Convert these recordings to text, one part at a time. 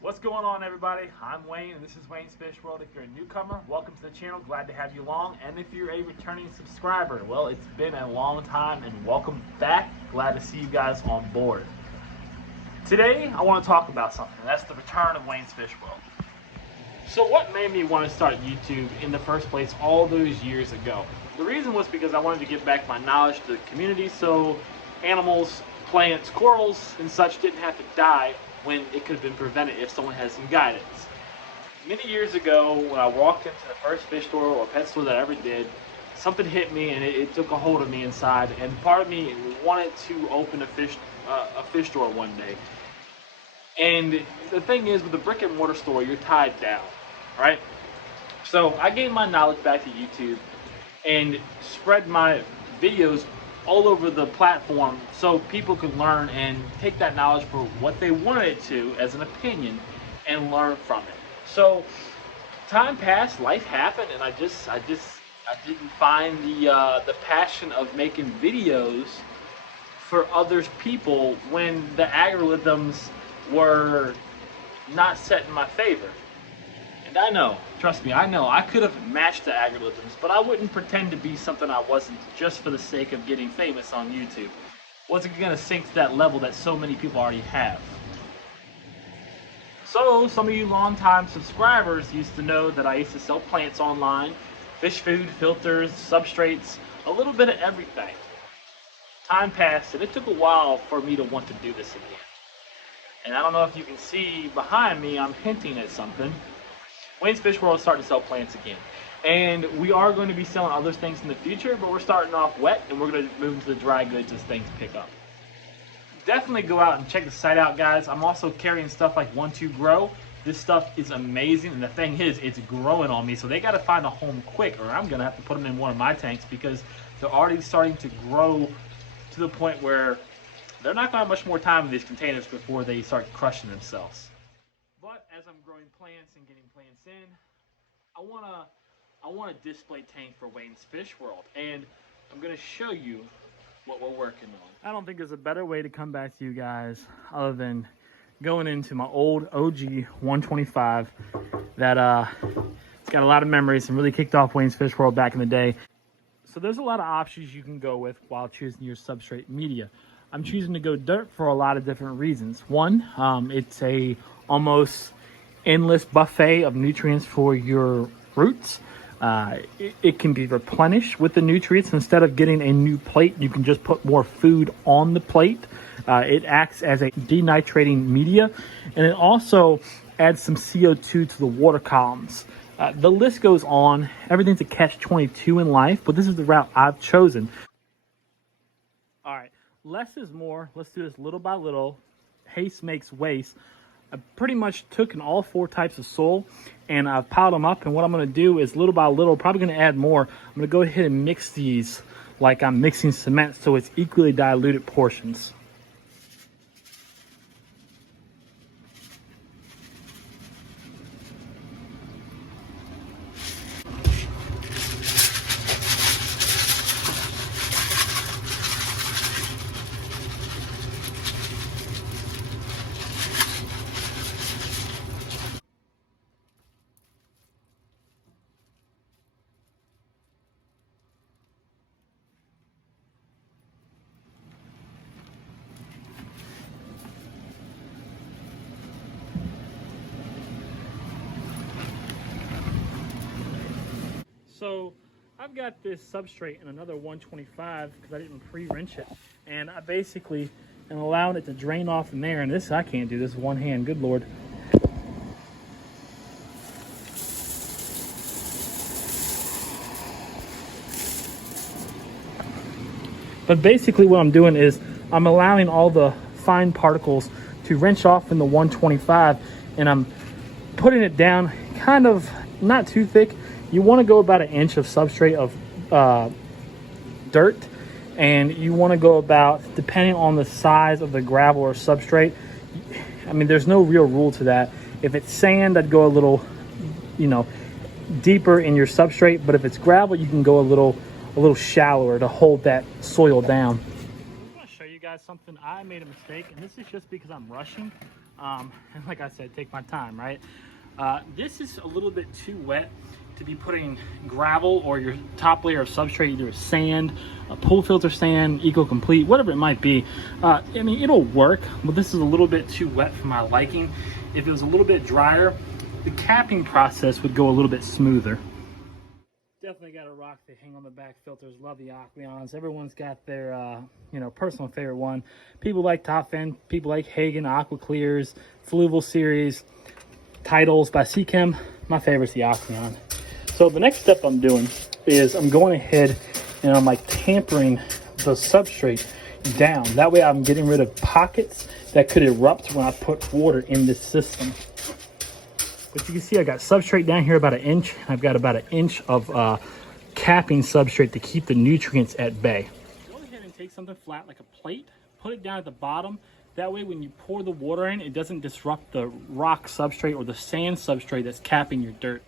What's going on, everybody? I'm Wayne and this is Wayne's Fish World. If you're a newcomer, welcome to the channel. Glad to have you along. And if you're a returning subscriber, well, it's been a long time and welcome back. Glad to see you guys on board. Today I want to talk about something. That's the return of Wayne's Fish World. So what made me want to start YouTube in the first place all those years ago? The reason was because I wanted to give back my knowledge to the community so animals, plants, corals, and such didn't have to die when it could have been prevented if someone had some guidance. Many years ago, when I walked into the first fish store or pet store that I ever did, something hit me and it took a hold of me inside, and part of me wanted to open a fish store one day. And the thing is, with a brick and mortar store, you're tied down, right? So I gave my knowledge back to YouTube and spread my videos all over the platform so people could learn and take that knowledge for what they wanted to as an opinion and learn from it. So time passed, life happened, and I didn't find the passion of making videos for other people when the algorithms were not set in my favor. And I know, trust me, I know I could have matched the algorithms, but I wouldn't pretend to be something I wasn't just for the sake of getting famous on YouTube. Wasn't gonna sink to that level that so many people already have. So some of you longtime subscribers used to know that I used to sell plants online, fish food, filters, substrates, a little bit of everything. Time passed and it took a while for me to want to do this again. And I don't know if you can see behind me, I'm hinting at something. Wayne's Fish World is starting to sell plants again. And we are going to be selling other things in the future, but we're starting off wet and we're going to move into the dry goods as things pick up. Definitely go out and check the site out, guys. I'm also carrying stuff like 1-2-Grow. This stuff is amazing, and the thing is, it's growing on me, so they got to find a home quick, or I'm going to have to put them in one of my tanks because they're already starting to grow to the point where they're not going to have much more time in these containers before they start crushing themselves. But as I'm growing plants and getting plants in, I want a display tank for Wayne's Fish World, and I'm going to show you what we're working on. I don't think there's a better way to come back to you guys other than going into my old OG 125 that it's got a lot of memories and really kicked off Wayne's Fish World back in the day. So there's a lot of options you can go with while choosing your substrate media. I'm choosing to go dirt for a lot of different reasons. One, it's a almost endless buffet of nutrients for your roots. It can be replenished with the nutrients. Instead of getting a new plate, you can just put more food on the plate. It acts as a denitrating media, and it also adds some CO2 to the water columns. The list goes on. Everything's a catch-22 in life, but this is the route I've chosen. All right, less is more. Let's do this little by little. Haste makes waste. I pretty much took in all 4 types of soil and I've piled them up, and what I'm going to do is little by little, probably going to add more. I'm going to go ahead and mix these like I'm mixing cement so it's equally diluted portions. So I've got this substrate in another 125 because I didn't pre-rinse it, and I basically am allowing it to drain off in there. And this, I can't do this with one hand, good Lord. But basically what I'm doing is I'm allowing all the fine particles to wrench off in the 125, and I'm putting it down kind of not too thick. You want to go about 1 inch of substrate of dirt, and you want to go about, depending on the size of the gravel or substrate, I mean, there's no real rule to that. If it's sand, I'd go a little, deeper in your substrate, but if it's gravel, you can go a little shallower to hold that soil down. I want to show you guys something. I made a mistake, and this is just because I'm rushing. And like I said, take my time, right? This is a little bit too wet to be putting gravel or your top layer of substrate, either sand, a pool filter sand, Eco Complete, whatever it might be. I mean, it'll work, but this is a little bit too wet for my liking. If it was a little bit drier, the capping process would go a little bit smoother. Definitely got to rock the hang on the back filters. Love the Aqueons. Everyone's got their personal favorite one. People like Top Fin, people like Hagen, Aqua Clears, Fluval Series, Titles by Seachem. My favorite's the Aqueon. So the next step I'm doing is I'm going ahead and I'm like tampering the substrate down. That way I'm getting rid of pockets that could erupt when I put water in this system. But you can see I got substrate down here about 1 inch. I've got about 1 inch of capping substrate to keep the nutrients at bay. Go ahead and take something flat like a plate, put it down at the bottom. That way when you pour the water in, it doesn't disrupt the rock substrate or the sand substrate that's capping your dirt.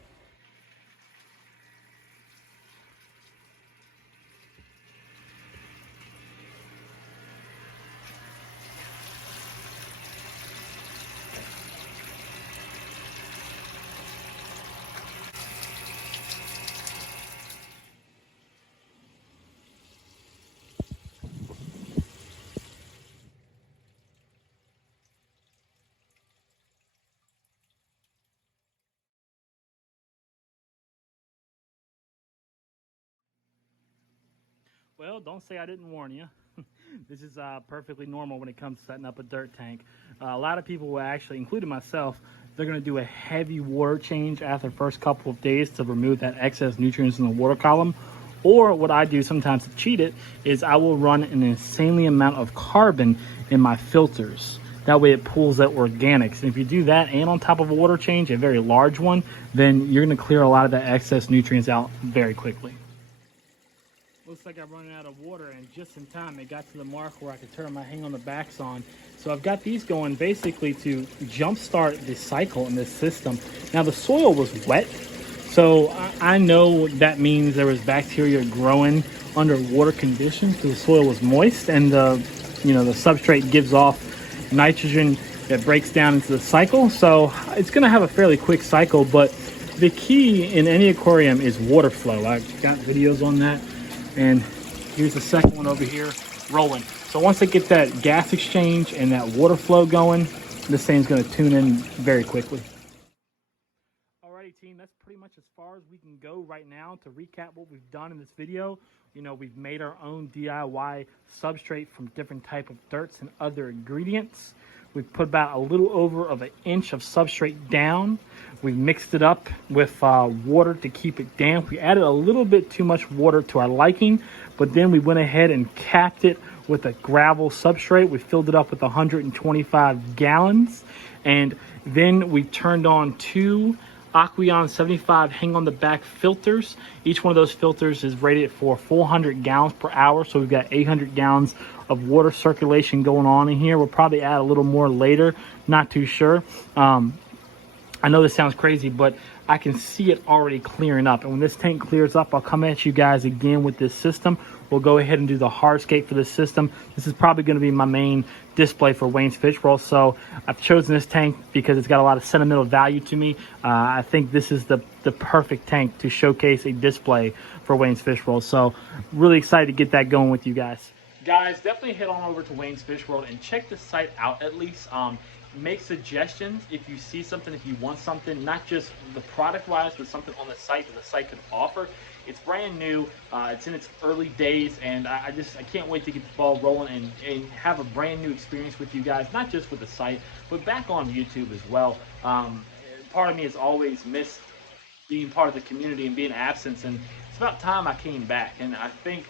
Well, don't say I didn't warn you. This is perfectly normal when it comes to setting up a dirt tank. A lot of people will actually, including myself, they're going to do a heavy water change after the first couple of days to remove that excess nutrients in the water column. Or what I do sometimes to cheat it is I will run an insanely amount of carbon in my filters. That way it pulls out organics. And if you do that and on top of a water change, a very large one, then you're going to clear a lot of that excess nutrients out very quickly. Looks like I'm running out of water, and just in time it got to the mark where I could turn my hang on the backs on. So I've got these going basically to jumpstart the cycle in this system. Now the soil was wet, so I know that means there was bacteria growing under water conditions because the soil was moist, and the substrate gives off nitrogen that breaks down into the cycle. So it's going to have a fairly quick cycle, but the key in any aquarium is water flow. I've got videos on that. And here's the second one over here rolling. So once I get that gas exchange and that water flow going, this thing's going to tune in very quickly. Alrighty team, that's pretty much as far as we can go right now. To recap what we've done in this video, we've made our own DIY substrate from different type of dirts and other ingredients. We've put about a little over of 1 inch of substrate down. We mixed it up with water to keep it damp. We added a little bit too much water to our liking, but then we went ahead and capped it with a gravel substrate. We filled it up with 125 gallons, and then we turned on 2 Aqueon 75 hang on the back filters. Each one of those filters is rated for 400 gallons per hour, so we've got 800 gallons of water circulation going on in here. We'll probably add a little more later, not too sure. I know this sounds crazy, but I can see it already clearing up. And when this tank clears up, I'll come at you guys again with this system. We'll go ahead and do the hardscape for this system. This is probably going to be my main display for Wayne's Fish World. So I've chosen this tank because it's got a lot of sentimental value to me. I think this is the perfect tank to showcase a display for Wayne's Fish World. So really excited to get that going with you guys. Guys, definitely head on over to Wayne's Fish World and check the site out at least. Make suggestions if you see something, if you want something, not just the product wise, but something on the site that the site could offer. It's brand new, it's in its early days, and I can't wait to get the ball rolling and have a brand new experience with you guys, not just with the site, but back on YouTube as well. Part of me has always missed being part of the community and being absent, and it's about time I came back, and I think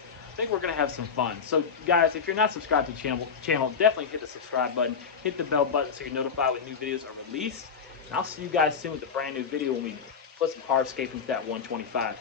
we're going to have some fun. So guys, if you're not subscribed to the channel, definitely hit the subscribe button, hit the bell button so you're notified when new videos are released. And I'll see you guys soon with a brand new video when we put some hardscape into that 125.